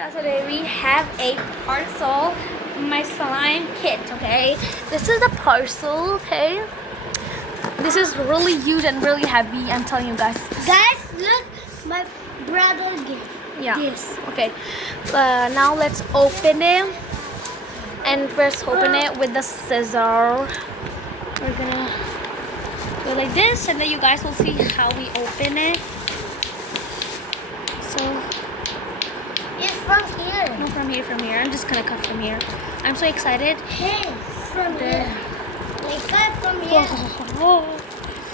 So today we have a parcel, my slime kit, okay? This is the parcel, okay? This is really huge and really heavy, I'm telling you guys. Guys, look, my brother gave this. Okay. Now let's open it. And first open it with the scissor. We're gonna go like this, and then you guys will see how we open it. So It's from here. no, from here. I'm just gonna cut from here. I'm so excited. Hey, from here. Like cut from here. Oh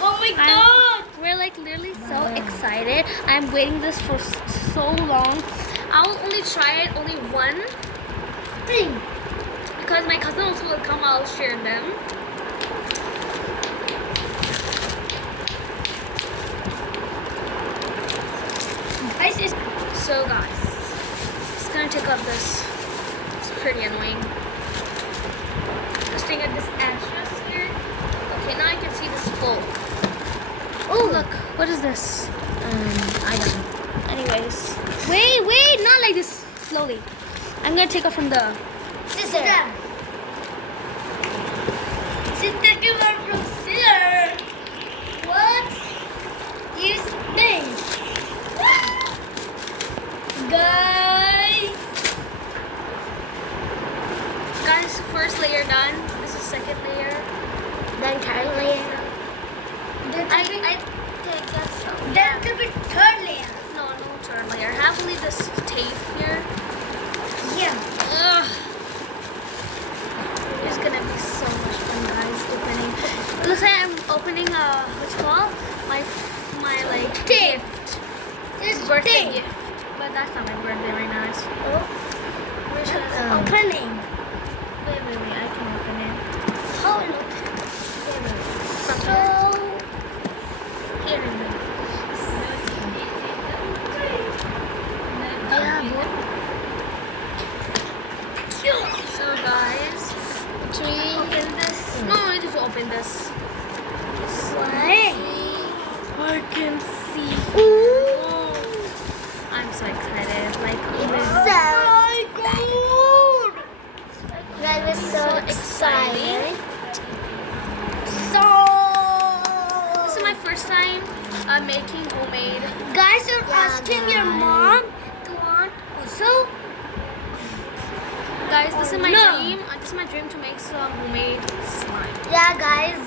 Oh my God! We're like literally so excited. I'm waiting this for so long. I'll only try it only one Thing. because my cousin also will come. I'll share them. So guys, just gonna take off this. It's pretty annoying. Just take out this extras here. Okay, now I can see this full. Oh look, what is this? I don't know. Anyways, wait, not like this. Slowly. I'm gonna take off from the. Scissor. Take it out from scissor. What is this? Guys, first layer done. This is second layer. Then third layer. I think so. Then could be third layer. No third layer. Have to leave this tape here. Yeah. Ugh. It's gonna be so much fun, guys. Opening. It looks like I'm opening what's it called? My like gift. This Birthday thing. gift. But that's not my birthday right now. It's where should I Opening. Wait, I can open it. Oh look. From So here in the So guys, open this. No, I need to open this. why? I can see. Ooh. I'm so excited. Like My God! That was so exciting. exciting. This is my first time making homemade. Guys, you're Yeah, asking your guys. mom to want also? Guys, this is my No. dream. This is my dream to make some homemade slime. Yeah, guys.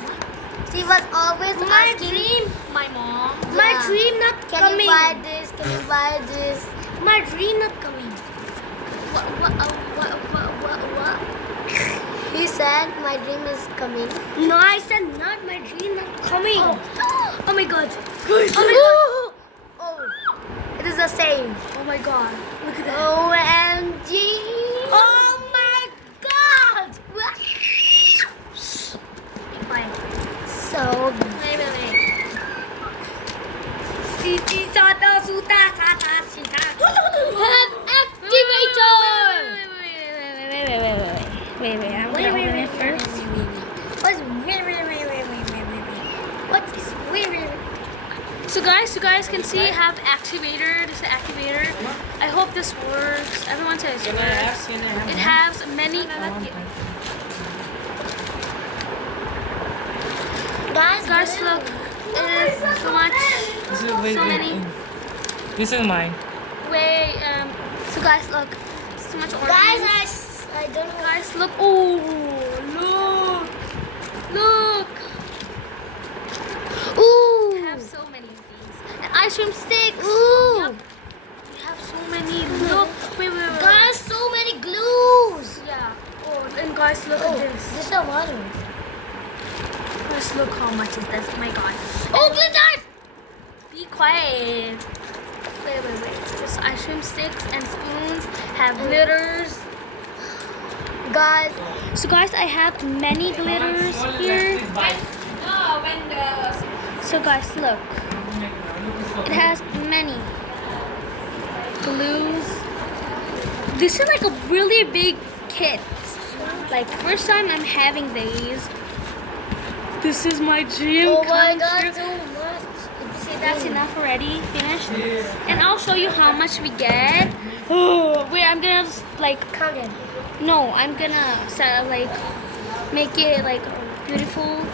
She was always My asking. dream, my mom. My Yeah. dream not Can coming. you buy this? Can you buy this? My dream not coming. What? He said my dream is coming. No, I said not. My dream not coming. Oh my god. Guys, Oh my god. Oh, it is the same. Oh my god. Look at that. OMG. Oh my God! Be quiet. So Wait. Siti Sada Suta Tata Sita. Have activator. Wait. I'm gonna open it first. What's What is So guys can see I have activator. This is the activator. I hope this works. Everyone says it works. It has many. Guys, look. It is so much. So many. This is mine. Wait. So guys, look. So much orange. Guys, I don't know. Guys, look. Oh, look. Ooh. You have so many of these. And ice cream sticks. Ooh. Yup. You have so many. Look. Wait. Guys, so many glues. Yeah. Oh, and guys, look at this. This is a water. Guys, look how much is this. Oh my god. Open that! Be quiet. Wait. There's ice cream sticks and spoons. Have glitters. guys, So guys, I have many glitters here. So guys, look. It has many glues. This is like a really big kit. Like first time I'm having these. This is my dream Oh my come God, true. so much. it's That's enough already. Finished. And I'll show you how much we get. Wait, I'm gonna like Count it. no, I'm gonna set like make it like a beautiful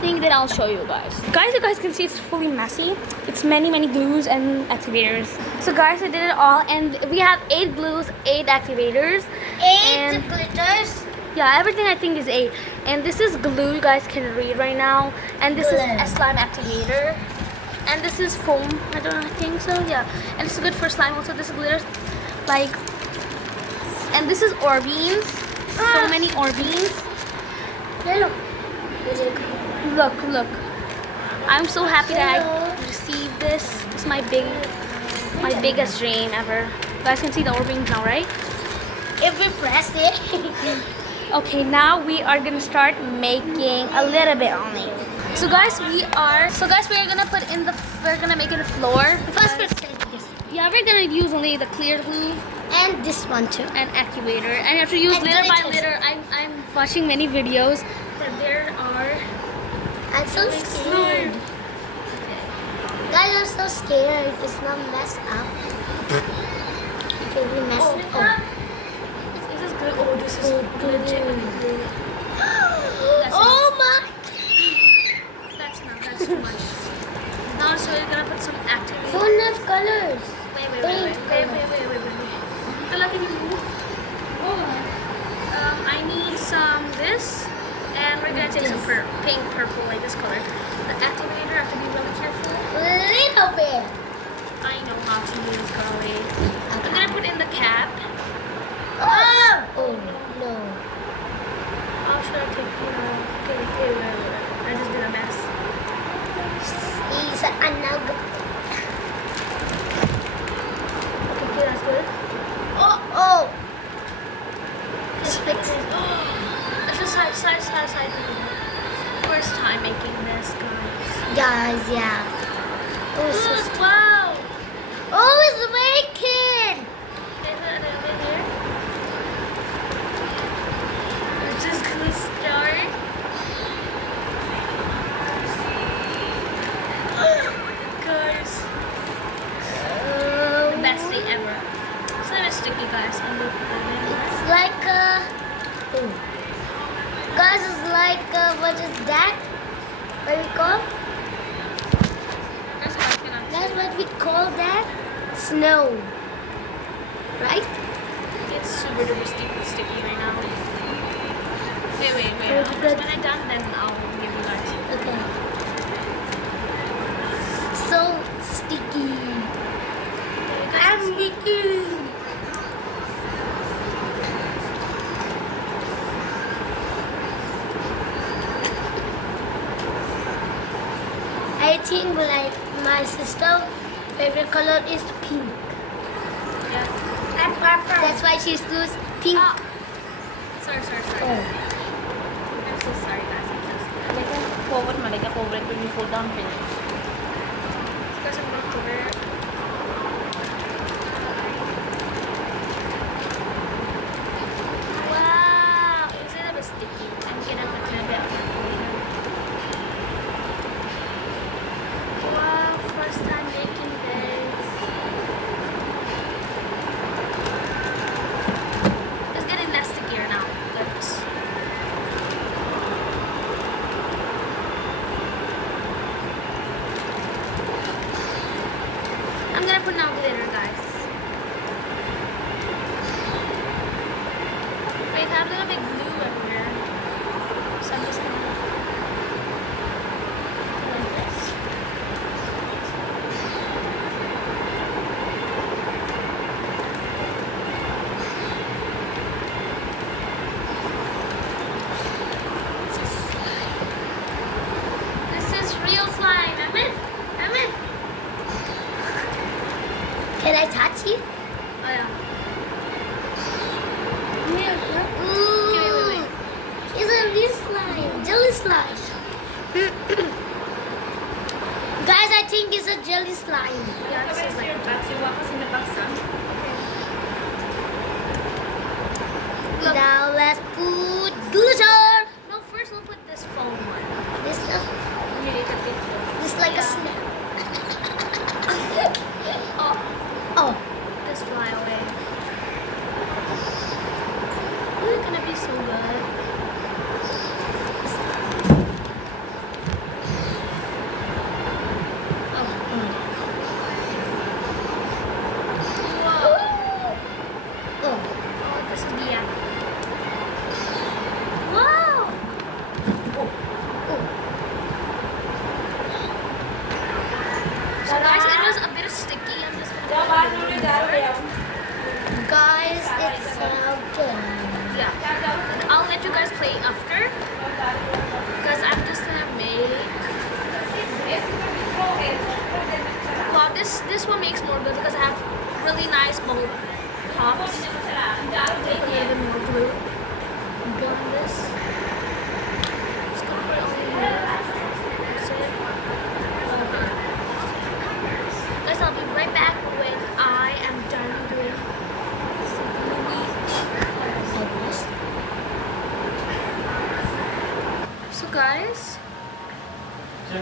thing that I'll show you guys. Guys, you guys can see it's fully messy. It's many glues and activators. So guys, I did it all, and we have 8 glues, 8 activators, 8 and glitters. yeah, everything I think is 8. And this is glue, you guys can read right now. And this is a slime activator. And this is foam, I think so, yeah. And it's good for slime also. This glitters like, and this is Orbeans. So many Orbeans. Hello. Look. I'm so happy that I received this. This is my biggest dream ever. You guys can see the Orbeans now, right? If we press it. Okay, now we are gonna start making a little bit only. So guys, we are gonna put in we're gonna make it a floor. First, press this. Yeah, we're gonna use only the clear glue And this one too. and activator, and you have to use And little by glitters. little. I'm watching many videos that there are. I'm so scared. Guys, I'm so scared. It's not messed up. Okay, we messed it up. This is good. Oh, this is legitimately good. Oh my! That's enough. That's too much. Now, so we're gonna put some activator. So enough colors. Wait. Kala, can you move? I need some this, and we're gonna take some pink, purple, like this color. The activator, have to be really careful. Little bit. I know how to use girly. I'm gonna put in the cap. Oh no. How should I take, wait. I just did a mess. It's another. Okay, that's good. Oh. Just fix it. It's a side. First time making this, guys. Guys, yeah. Oh, so Wow! oh, it's making. Here. We're just gonna start. Guys, the best thing ever. It's not sticky, guys. I'm gonna put that in. It's like guys, it's like what is that? What we call? That's how I can That's what we call that? Snow. Right? It's super duper sticky right now. Wait. First, when I'm done, then I'll give you guys. Okay. So sticky. I'm sticky. I think like my sister's favorite color is pink. Yeah. And purple. That's why she chooses pink. Sorry. Oh. I'm so sorry, guys. Forward madega forward when you fold down finish. Because I'm gonna cover it. Wow, it's a little bit sticky. I'm gonna put a little bit. Wow, first time making this. It's getting less stickier now. Goodness. I'm gonna put now glitter, guys. Wait, I have a little bit glue everywhere. So I'm just gonna go like this. This is real slime. I'm in. Can I touch you? Oh yeah. Ooh. Wait. It's a real slime. Jelly slime. Guys, I think it's a jelly slime. Yeah, this is like a Look. Now let's put glitter. No, first we'll put this foam one. This like a snap. Guys, it's so good. Yeah. I'll let you guys play after. Because I'm just gonna make. Well, this one makes more good because I have really nice bubble pops. Take a little bit more glue. Go on this. Just gonna put it on here. That's it. Okay. Guys, I'll be right back when I am done doing some gluey. So guys,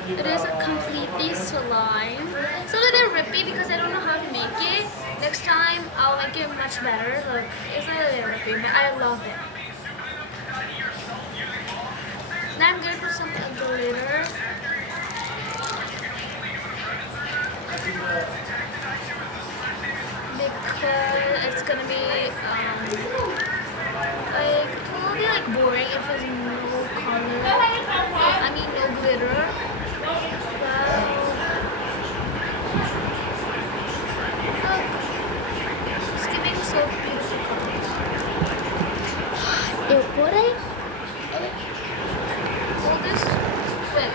it is completely slime. It's a little bit rippy because I don't know how to make it. Next time I'll make it much better. Look, it's not really rippy, but I love it. Now I'm gonna put some glitter. Because it's gonna be like it will be like boring if there's no color. I mean no glitter. Look, it's giving so beautiful colors. Hold this. Wait.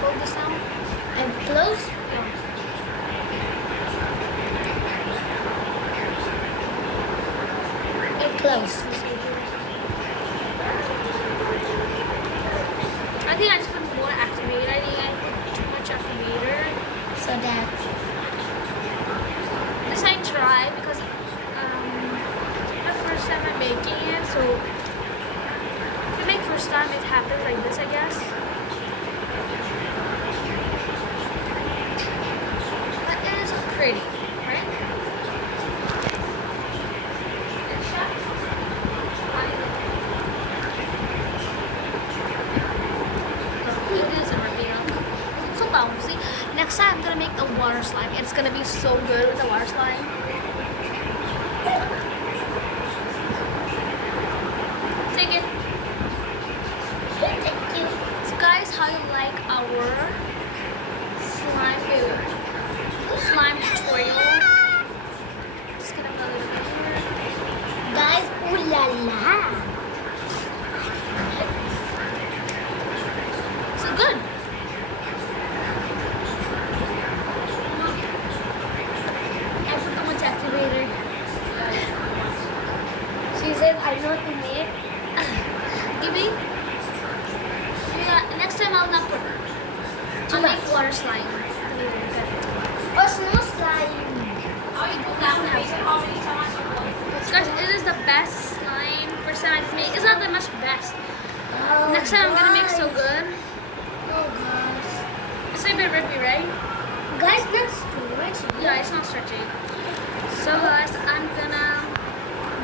Hold this now. And close. Close. I think I just put more activator. I think I put too much activator. So that This I tried because the first time I'm making it, so if you make first time it happens like this, I guess. But it is pretty, right? It is a reveal. It's so bouncy. Next time I'm gonna make the water slime. It's gonna be so good with the water slime. Take it. thank you. So guys, how you like our slime tutorial? Just gonna put a little bit here. Guys, ooh la la. So good. I put too much activator. She said I know to make. Give me. Yeah, next time I'll not put. I'll make water slime. Oh, snow slime. Guys, it is the best slime. First time I make. It's not that much best. Next time I'm gonna make so good. Oh guys. It's a bit rippy, right? Guys, that's stretchy. Yeah, it's not stretchy. So guys, I'm gonna.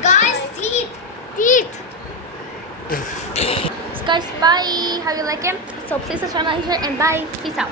Guys, teeth. Teeth. So guys, bye. How you like it? So please subscribe, like, share, and bye. Peace out.